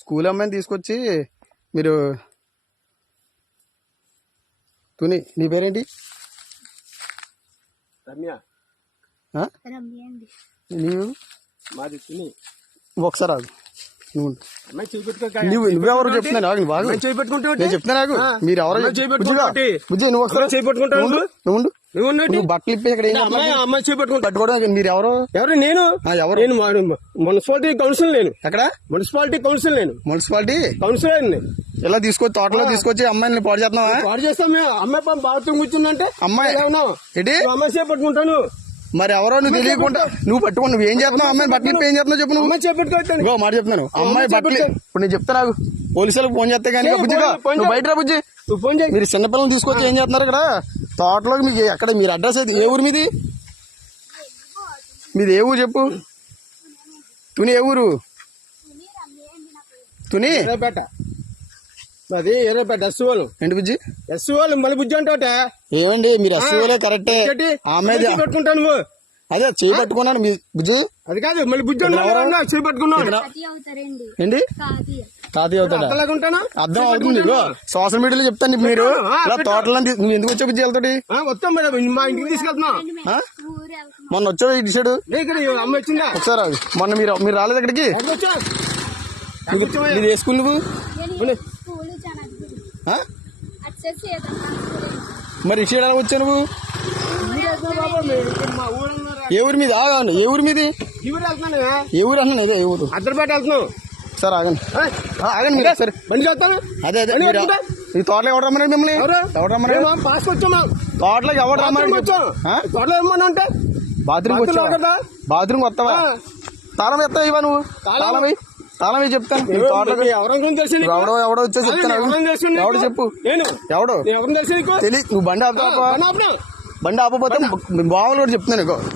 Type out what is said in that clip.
School అమ్మాయిని తీసుకొచ్చి మీరు తుని నీ పేరేంటి? రమ్య. నీవు? మాది తుని. ఒకసారి రాదు నువ్వు నువ్వెవరు చెప్తున్నాను ఆగు బాగా నేను చెప్తున్నా నాకు మీరు ఎవరో బుజ్జి నువ్వు ఒకసారి నువ్వు బట్టలు ఇప్పి ఇక్కడ అమ్మాయి చేపట్టుకుంటా పట్టుకోవడం మీరు ఎవరు? ఎవరు? నేను నేను మున్సిపాలిటీ కౌన్సిల్. నేను ఎక్కడ? Municipality council. నేను మున్సిపాలిటీ కౌన్సిలర్. ఇలా తీసుకొచ్చి తోటలో తీసుకొచ్చి అమ్మాయిని పాడు చేస్తున్నావా? పాడు చేస్తాం మేము. అమ్మాయి బాత్రూమ్ కూర్చుందంటే అమ్మాయి ఏంటి అమ్మాయి చేపట్టుకుంటాను. మరి ఎవరో నువ్వు తెలియకుండా నువ్వు పట్టుకో నువ్వు ఏం చేస్తున్నావు? అమ్మాయి బట్టలు ఏం చేస్తున్నావు చెప్పు. నువ్వు చేపట్టుకో మాట చెప్తున్నాను. అమ్మాయి బట్టలు ఇప్పుడు నేను చెప్తా నాకు పోలీసులకు ఫోన్ చేస్తే కానీ బుజ్జిగా నువ్వు బయట రా బుజ్జి. మీరు చిన్నపిల్లలు తీసుకొచ్చి ఏం చేస్తున్నారు ఇక్కడ తోటలోకి? మీకు ఎక్కడ మీరు అడ్రస్ అయితే ఏ ఊరు మీది? మీది ఏ ఊరు చెప్పు. తుని ఏ ఊరు? తుని అది ఎర్రపేట ఎస్సీఓలు. ఏంటి బుజ్జి? ఎస్సీఓలు మళ్ళీ బుజ్జి అంటావట ఏమండి మీరు ఎస్సీఓలే కరెక్టే. ఆమె పెట్టుకుంటాను నువ్వు అదే చేయి పట్టుకున్నాను మీ బుజ్జి. అది కాదు మళ్ళీ బుజ్జి చేయి పట్టుకున్నావు ఏంటి? తాతయ్య అవుతాడా? అర్థం అవుతుంది. సోషల్ మీడియాలో చెప్తాను మీరు ఇలా తోటలో నువ్వు ఎందుకు వచ్చావు బుజ్జి వెళ్తాడు? వస్తాం మా ఇంటికి తీసుకెళ్తున్నా. మొన్న వచ్చావు ఇటు సైడ్ అమ్మ వచ్చిందా ఒకసారి? మొన్న మీరు రాలేదు అక్కడికి? మీరు ఏ స్కూల్ నువ్వు? మరి ఇటు సైడ్ ఎలా వచ్చావు నువ్వు? ఏ ఊరి మీద? ఆగండి. ఏ ఊరి మీది? ఏ ఊరు అన్నా? ఇదే ఏ ఊరు? అద్దరిపేట వెళ్తున్నావు సార్. ఆగండి ఆగండి మీరు సరే బండి చేస్తాను. అదే అదే ఈ తోటలో ఎవరు రమ్మన్నారు మిమ్మల్ని? ఎవరు రమ్మన్నారు? పాస్ వచ్చాము. తోటలోకి ఎవరు రమ్మన్నారు? తోటలో ఏమన్నా అంటే బాత్రూమ్ వచ్చావా? బాత్రూమ్ వస్తావా? తాళం ఎత్తావు ఇవా నువ్వు? తాళం చెప్తాను. ఎవడో వచ్చేసి చెప్తాను. ఎవడు చెప్పు. ఎవడో తెలియదు. నువ్వు బండి ఆపుతావా? బండి ఆపపోతే బావులు కూడా చెప్తున్నాను.